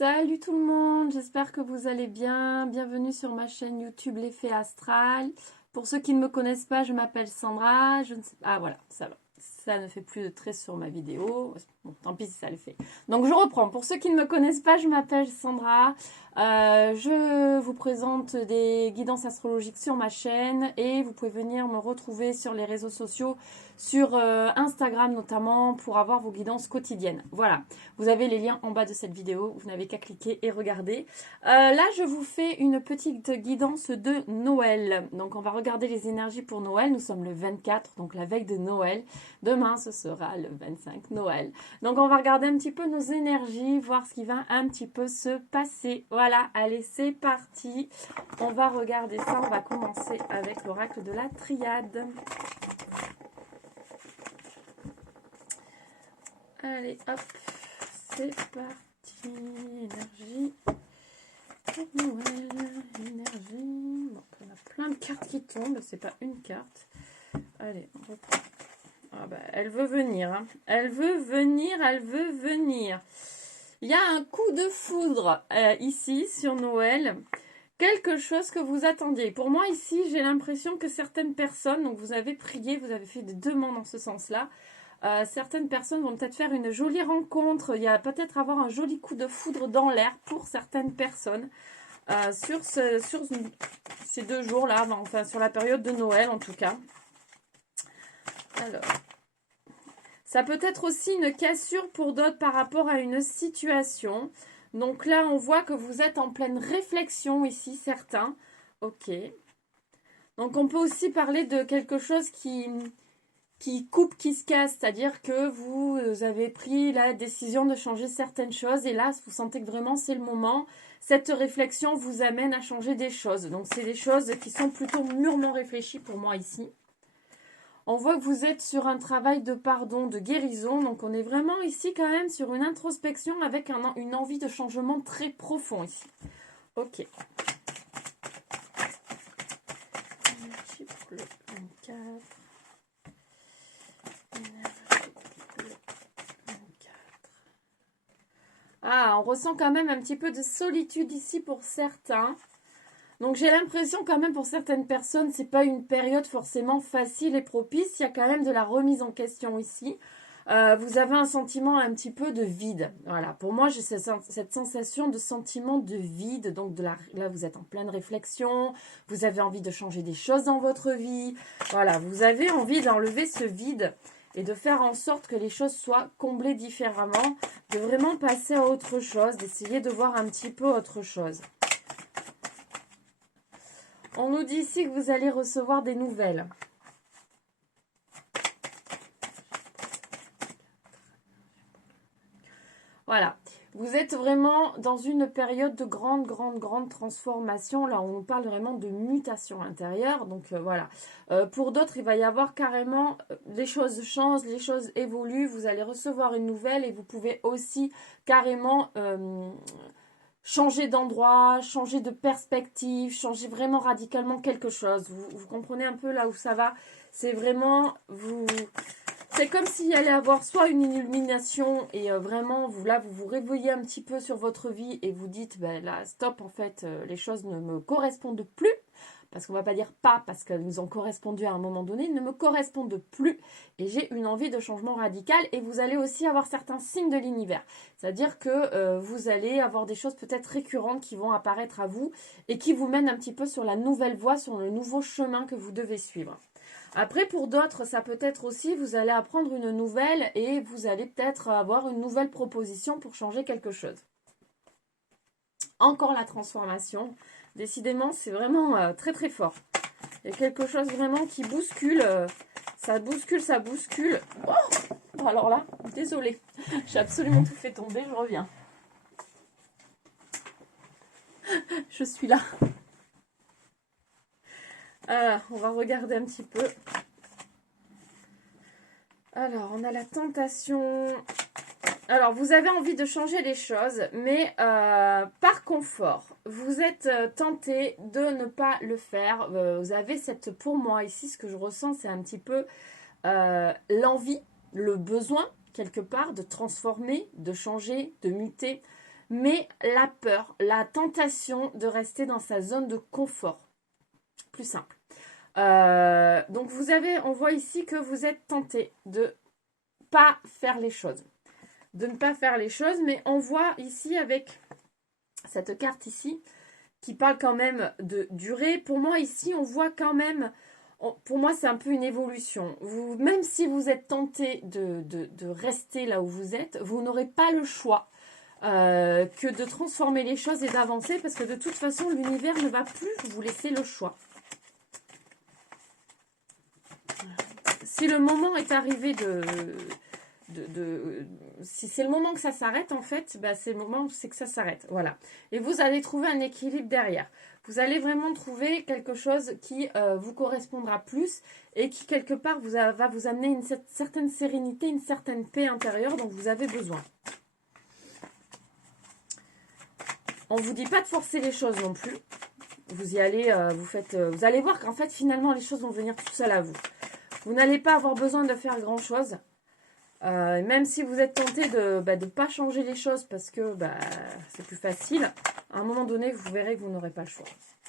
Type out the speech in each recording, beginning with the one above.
Salut tout le monde, j'espère que vous allez bien. Bienvenue sur ma chaîne YouTube L'Effet Astral. Pour ceux qui ne me connaissent pas, je m'appelle Sandra. Je ne sais... Ah voilà, ça va. Ça ne fait plus de traits sur ma vidéo. Bon, tant pis si ça le fait. Donc je reprends. Pour ceux qui ne me connaissent pas, je m'appelle Sandra. Je vous présente des guidances astrologiques sur ma chaîne et vous pouvez venir me retrouver sur les réseaux sociaux, sur Instagram notamment, pour avoir vos guidances quotidiennes. Voilà, vous avez les liens en bas de cette vidéo, vous n'avez qu'à cliquer et regarder. Là, je vous fais une petite guidance de Noël. Donc, on va regarder les énergies pour Noël. Nous sommes le 24, donc la veille de Noël. Demain, ce sera le 25 Noël. Donc, on va regarder un petit peu nos énergies, voir ce qui va un petit peu se passer. Voilà, allez, c'est parti. On va regarder ça. On va commencer avec l'oracle de la triade. Allez, hop, c'est parti. Énergie. Pour Noël, énergie. Donc, on a plein de cartes qui tombent. C'est pas une carte. Allez, on reprend. Ah bah, elle veut venir. Hein. Elle veut venir, elle veut venir. Il y a un coup de foudre ici sur Noël. Quelque chose que vous attendiez. Pour moi, ici, j'ai l'impression que certaines personnes, donc vous avez prié, vous avez fait des demandes en ce sens-là. Certaines personnes vont peut-être faire une jolie rencontre. Il y a peut-être avoir un joli coup de foudre dans l'air pour certaines personnes. Sur ces 2 jours-là, enfin sur la période de Noël en tout cas. Alors, ça peut être aussi une cassure pour d'autres par rapport à une situation. Donc là, on voit que vous êtes en pleine réflexion ici, certains. Ok. Donc on peut aussi parler de quelque chose qui coupe, qui se casse. C'est-à-dire que vous avez pris la décision de changer certaines choses. Et là, vous sentez que vraiment c'est le moment. Cette réflexion vous amène à changer des choses. Donc c'est des choses qui sont plutôt mûrement réfléchies pour moi ici. On voit que vous êtes sur un travail de pardon, de guérison. Donc, on est vraiment ici quand même sur une introspection avec une envie de changement très profond ici. Ok. Énergie pour le 24. Énergie pour le 24. Ah, on ressent quand même un petit peu de solitude ici pour certains. Donc j'ai l'impression quand même pour certaines personnes, c'est pas une période forcément facile et propice. Il y a quand même de la remise en question ici. Vous avez un sentiment un petit peu de vide. Voilà, pour moi j'ai cette sensation de sentiment de vide. Donc là vous êtes en pleine réflexion. Vous avez envie de changer des choses dans votre vie. Voilà, vous avez envie d'enlever ce vide et de faire en sorte que les choses soient comblées différemment. De vraiment passer à autre chose, d'essayer de voir un petit peu autre chose. On nous dit ici que vous allez recevoir des nouvelles. Voilà. Vous êtes vraiment dans une période de grande transformation. Là, on parle vraiment de mutation intérieure. Donc, voilà. Pour d'autres, il va y avoir carrément... les choses changent, les choses évoluent. Vous allez recevoir une nouvelle et vous pouvez aussi carrément... changer d'endroit, changer de perspective, changer vraiment radicalement quelque chose. Vous comprenez un peu là où ça va? C'est vraiment, c'est comme s'il allait avoir soit une illumination et vraiment, vous vous réveillez un petit peu sur votre vie et vous dites, ben là, stop, en fait, les choses ne me correspondent plus. Parce qu'on ne va pas dire pas, parce qu'elles nous ont correspondu à un moment donné, ne me correspondent plus. Et j'ai une envie de changement radical. Et vous allez aussi avoir certains signes de l'univers. C'est-à-dire que vous allez avoir des choses peut-être récurrentes qui vont apparaître à vous et qui vous mènent un petit peu sur la nouvelle voie, sur le nouveau chemin que vous devez suivre. Après, pour d'autres, ça peut être aussi, vous allez apprendre une nouvelle et vous allez peut-être avoir une nouvelle proposition pour changer quelque chose. Encore la transformation. Décidément, c'est vraiment très très fort. Il y a quelque chose vraiment qui bouscule. Ça bouscule, ça bouscule. Oh, alors là, désolée. J'ai absolument tout fait tomber, je reviens. Je suis là. On va regarder un petit peu. Alors, on a la tentation... Alors, vous avez envie de changer les choses, mais par confort. Vous êtes tenté de ne pas le faire. Vous avez pour moi, ici, ce que je ressens, c'est un petit peu l'envie, le besoin, quelque part, de transformer, de changer, de muter. mais la peur, la tentation de rester dans sa zone de confort. Plus simple. Donc on voit ici que vous êtes tenté de pas faire les choses. De ne pas faire les choses, mais on voit ici avec cette carte ici, qui parle quand même de durée. Pour moi, ici, on voit quand même, pour moi, c'est un peu une évolution. Même si vous êtes tenté de rester là où vous êtes, vous n'aurez pas le choix que de transformer les choses et d'avancer, parce que de toute façon, l'univers ne va plus vous laisser le choix. Si le moment est arrivé si c'est le moment que ça s'arrête, en fait, bah, c'est le moment où c'est que ça s'arrête. Voilà. Et vous allez trouver un équilibre derrière. Vous allez vraiment trouver quelque chose qui vous correspondra plus et qui, quelque part, va vous amener une certaine sérénité, une certaine paix intérieure dont vous avez besoin. On ne vous dit pas de forcer les choses non plus. Vous y allez, vous allez voir qu'en fait, finalement, les choses vont venir tout seul à vous. Vous n'allez pas avoir besoin de faire grand-chose. Même si vous êtes tenté de ne pas changer les choses parce que c'est plus facile, à un moment donné, vous verrez que vous n'aurez pas le choix.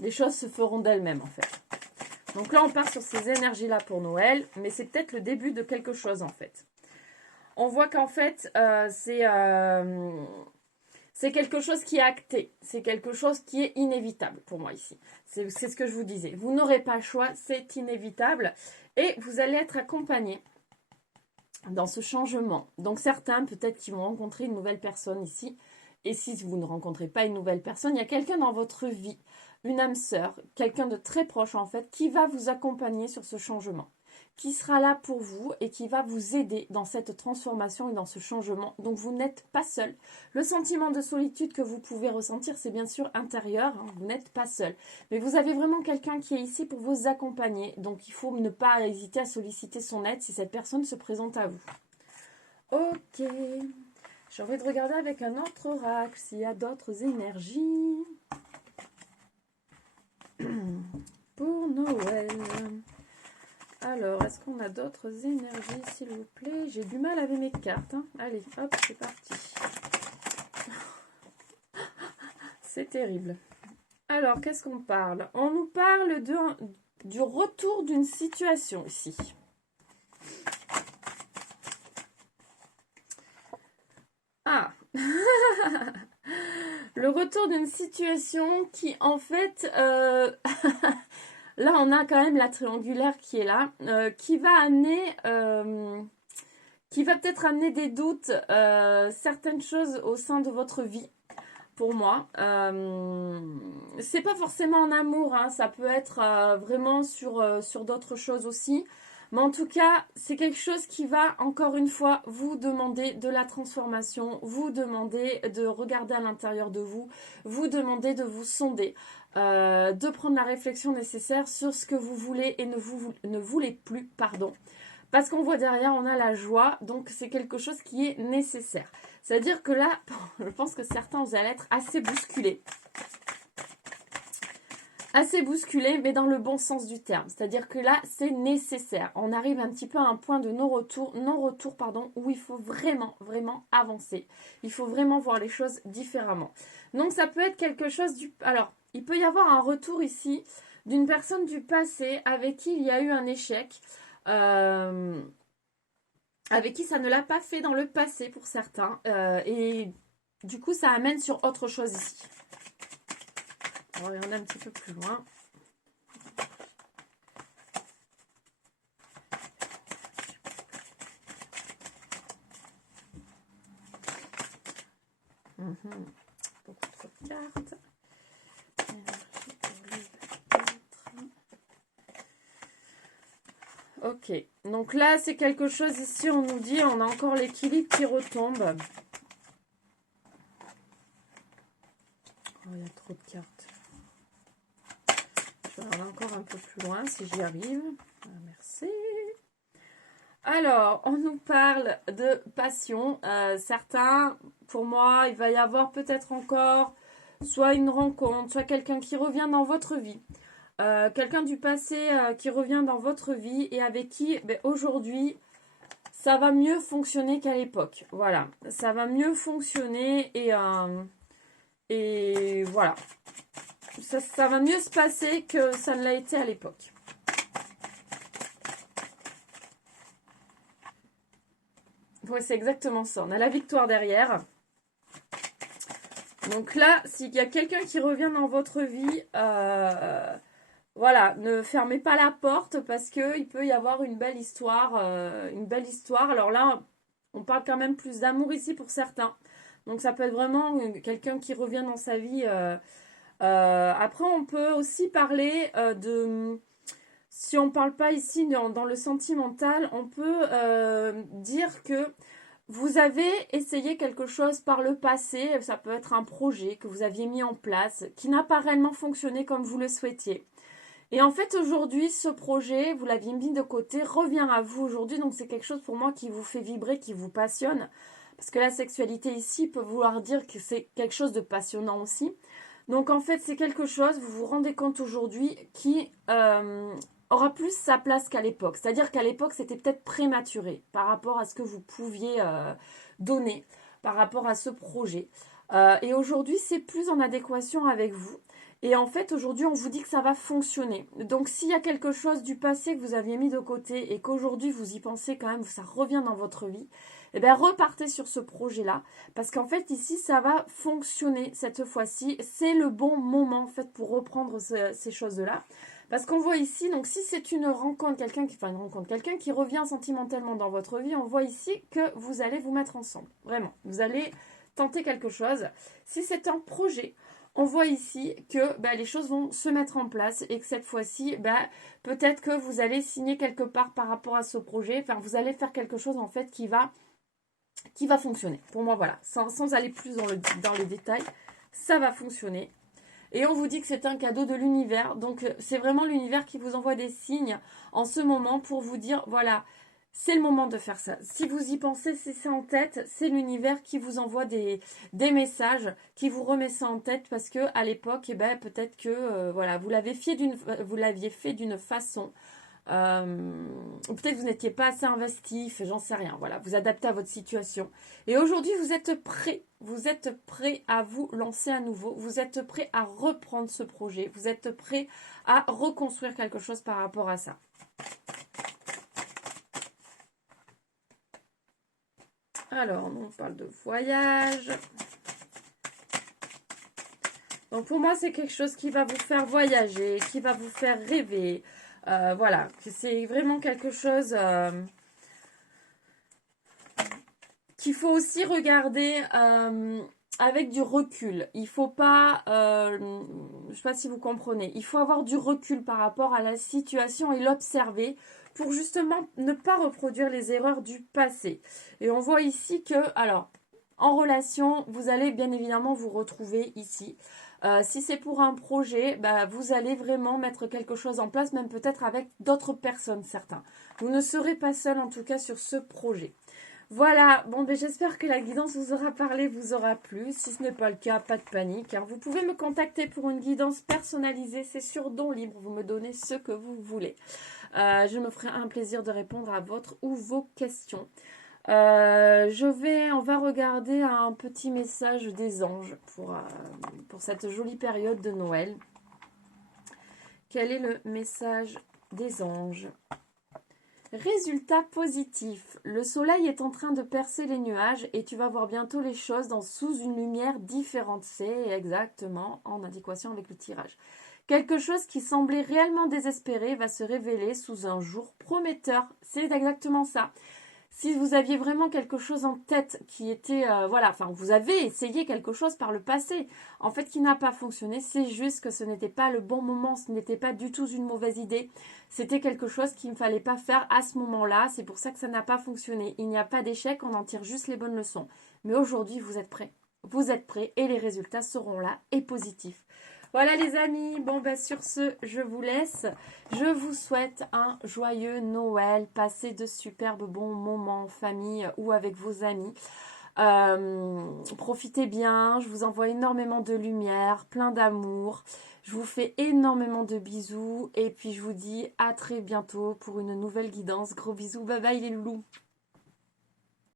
Les choses se feront d'elles-mêmes, en fait. Donc là, on part sur ces énergies-là pour Noël, mais c'est peut-être le début de quelque chose, en fait. On voit qu'en fait, c'est quelque chose qui est acté. C'est quelque chose qui est inévitable pour moi ici. C'est ce que je vous disais. Vous n'aurez pas le choix, c'est inévitable. Et vous allez être accompagné dans ce changement. Donc certains, peut-être qui vont rencontrer une nouvelle personne ici. Et si vous ne rencontrez pas une nouvelle personne, il y a quelqu'un dans votre vie, une âme sœur, quelqu'un de très proche en fait, qui va vous accompagner sur ce changement, qui sera là pour vous et qui va vous aider dans cette transformation et dans ce changement. Donc vous n'êtes pas seul. Le sentiment de solitude que vous pouvez ressentir, c'est bien sûr intérieur, hein, vous n'êtes pas seul. Mais vous avez vraiment quelqu'un qui est ici pour vous accompagner. Donc il faut ne pas hésiter à solliciter son aide si cette personne se présente à vous. Ok, j'ai envie de regarder avec un autre oracle s'il y a d'autres énergies pour Noël. Alors, est-ce qu'on a d'autres énergies, s'il vous plaît? J'ai du mal avec mes cartes. Hein. Allez, hop, c'est parti. C'est terrible. Alors, qu'est-ce qu'on parle? On nous parle du retour d'une situation ici. Ah. Le retour d'une situation qui, en fait... Là, on a quand même la triangulaire qui est là, qui va amener, qui va peut-être amener des doutes, certaines choses au sein de votre vie, pour moi. C'est pas forcément en amour, hein, ça peut être vraiment sur d'autres choses aussi. Mais en tout cas, c'est quelque chose qui va, encore une fois, vous demander de la transformation, vous demander de regarder à l'intérieur de vous, vous demander de vous sonder. De prendre la réflexion nécessaire sur ce que vous voulez et ne voulez plus, pardon. Parce qu'on voit derrière, on a la joie, donc c'est quelque chose qui est nécessaire. C'est-à-dire que là, je pense que certains, vous allez être assez bousculés. Assez bousculés, mais dans le bon sens du terme. C'est-à-dire que là, c'est nécessaire. On arrive un petit peu à un point de non-retour, où il faut vraiment, vraiment avancer. Il faut vraiment voir les choses différemment. Donc, ça peut être quelque chose Alors, il peut y avoir un retour ici d'une personne du passé avec qui il y a eu un échec, avec qui ça ne l'a pas fait dans le passé pour certains. Et du coup, ça amène sur autre chose ici. On va regarder un petit peu plus loin. Beaucoup trop de cartes. Ok, donc là c'est quelque chose ici, on nous dit, on a encore l'équilibre qui retombe. Oh, il y a trop de cartes. Je vais aller encore un peu plus loin si j'y arrive. Merci. Alors, on nous parle de passion. Certains, pour moi, il va y avoir peut-être encore soit une rencontre, soit quelqu'un qui revient dans votre vie. Quelqu'un du passé qui revient dans votre vie et avec qui aujourd'hui ça va mieux fonctionner qu'à l'époque. Voilà, ça va mieux fonctionner et Et voilà. Ça va mieux se passer que ça ne l'a été à l'époque. Oui, c'est exactement ça. On a la victoire derrière. Donc là, s'il y a quelqu'un qui revient dans votre vie, voilà, ne fermez pas la porte parce qu'il peut y avoir une belle histoire. Alors là, on parle quand même plus d'amour ici pour certains. Donc ça peut être vraiment quelqu'un qui revient dans sa vie. Après, on peut aussi parler de... Si on ne parle pas ici dans le sentimental, on peut dire que vous avez essayé quelque chose par le passé, ça peut être un projet que vous aviez mis en place, qui n'a pas réellement fonctionné comme vous le souhaitiez. Et en fait, aujourd'hui, ce projet, vous l'aviez mis de côté, revient à vous aujourd'hui. Donc, c'est quelque chose pour moi qui vous fait vibrer, qui vous passionne. Parce que la sexualité ici peut vouloir dire que c'est quelque chose de passionnant aussi. Donc, en fait, c'est quelque chose, vous vous rendez compte aujourd'hui, qui aura plus sa place qu'à l'époque. C'est-à-dire qu'à l'époque, c'était peut-être prématuré par rapport à ce que vous pouviez donner, par rapport à ce projet. Et aujourd'hui, c'est plus en adéquation avec vous. Et en fait, aujourd'hui, on vous dit que ça va fonctionner. Donc, s'il y a quelque chose du passé que vous aviez mis de côté et qu'aujourd'hui, vous y pensez quand même, ça revient dans votre vie, eh bien, repartez sur ce projet-là. Parce qu'en fait, ici, ça va fonctionner cette fois-ci. C'est le bon moment, en fait, pour reprendre ces choses-là. Parce qu'on voit ici, donc si c'est une rencontre, quelqu'un qui revient sentimentalement dans votre vie, on voit ici que vous allez vous mettre ensemble. Vraiment, vous allez tenter quelque chose. Si c'est un projet, on voit ici que les choses vont se mettre en place et que cette fois-ci, peut-être que vous allez signer quelque part par rapport à ce projet. Enfin, vous allez faire quelque chose en fait qui va fonctionner. Pour moi, voilà, sans aller plus dans les détails, ça va fonctionner. Et on vous dit que c'est un cadeau de l'univers. Donc, c'est vraiment l'univers qui vous envoie des signes en ce moment pour vous dire, voilà, c'est le moment de faire ça. Si vous y pensez, c'est ça en tête, c'est l'univers qui vous envoie des messages, qui vous remet ça en tête parce que à l'époque, peut-être que voilà, vous l'aviez fait d'une façon. Ou peut-être vous n'étiez pas assez investif, j'en sais rien. Voilà, vous adaptez à votre situation. Et aujourd'hui, vous êtes prêt à vous lancer à nouveau. Vous êtes prêt à reprendre ce projet. Vous êtes prêt à reconstruire quelque chose par rapport à ça. Alors, on parle de voyage. Donc, pour moi, c'est quelque chose qui va vous faire voyager, qui va vous faire rêver. Voilà, c'est vraiment quelque chose qu'il faut aussi regarder avec du recul. Il faut pas, je ne sais pas si vous comprenez, il faut avoir du recul par rapport à la situation et l'observer pour justement ne pas reproduire les erreurs du passé. Et on voit ici que, alors, en relation, vous allez bien évidemment vous retrouver ici. Si c'est pour un projet, vous allez vraiment mettre quelque chose en place, même peut-être avec d'autres personnes, certains. Vous ne serez pas seul en tout cas sur ce projet. Voilà, bon j'espère que la guidance vous aura parlé, vous aura plu. Si ce n'est pas le cas, pas de panique. Vous pouvez me contacter pour une guidance personnalisée, c'est sur don libre, vous me donnez ce que vous voulez. Je me ferai un plaisir de répondre à votre ou vos questions. On va regarder un petit message des anges pour cette jolie période de Noël. Quel est le message des anges ? Résultat positif. Le soleil est en train de percer les nuages et tu vas voir bientôt les choses sous une lumière différente. C'est exactement en adéquation avec le tirage. Quelque chose qui semblait réellement désespéré va se révéler sous un jour prometteur. C'est exactement ça. Si vous aviez vraiment quelque chose en tête qui était, vous avez essayé quelque chose par le passé, en fait, qui n'a pas fonctionné, c'est juste que ce n'était pas le bon moment, ce n'était pas du tout une mauvaise idée. C'était quelque chose qu'il ne fallait pas faire à ce moment-là, c'est pour ça que ça n'a pas fonctionné. Il n'y a pas d'échec, on en tire juste les bonnes leçons. Mais aujourd'hui, vous êtes prêts. Vous êtes prêts et les résultats seront là et positifs. Voilà les amis, sur ce, je vous laisse. Je vous souhaite un joyeux Noël. Passez de superbes bons moments en famille ou avec vos amis. Profitez bien, je vous envoie énormément de lumière, plein d'amour. Je vous fais énormément de bisous et puis je vous dis à très bientôt pour une nouvelle guidance. Gros bisous, bye bye les loulous.